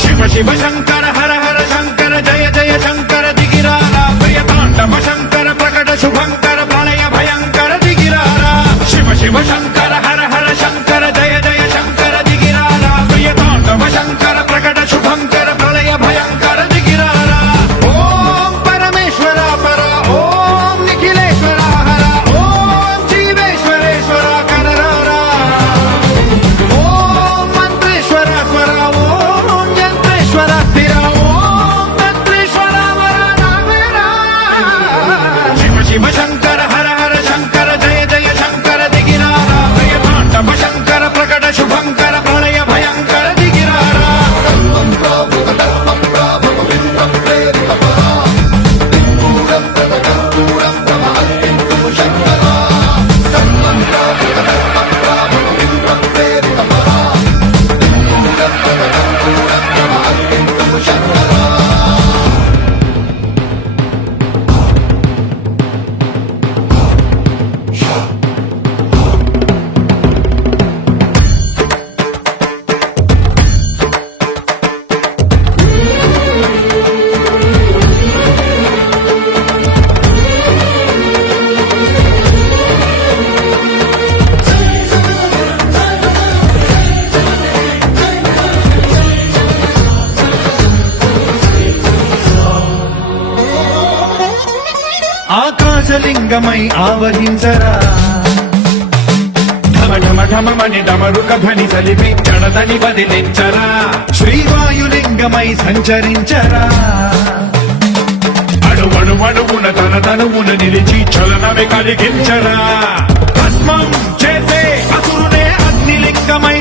శివ శివ శంకర హర హర శంకర జయ జయ శంకర దిగిరారా ప్రియతాండవ శంకర ప్రకట శుభంకర ప్రళయ భయంకర దిగిరారా శివ శివ శంకర హర హర శంకర జయ జయ శంకర దిగిరారా ప్రియతాండవ శంకర ప్రకట శుభంకర ప్రళయ భయంకర దిగిరారా ఓం పరమేశ్వర పర ఓం నిఖిలేశ్వర హర ఓం జీవేశ్వరేశ్వర కరరారా ఓం మంత్రేశ్వర స్వర ఓం యంత్రేశ్వర స్థిర ఓం తంత్రేశ్వర వరదావేరా శివ శివ శంకర హర హర శంకర జయ జయ శంకర దిగిరారా ప్రియతాండవ శంకర ప్రకట శుభంకర ప్రళయ భయంకర దిగిరారా ఆకాశలింగమై ఆవహించరా ఢమ ఢమ ఢమమని డమరుక ధ్వని సలిపి జడదని వదిలించరా శ్రీవాయులింగమై సంచరించరా అణువణువున తన తనువున నిలిచి చలనమే కలిగించరా భస్మం చేసే అసురునే అగ్నిలింగమై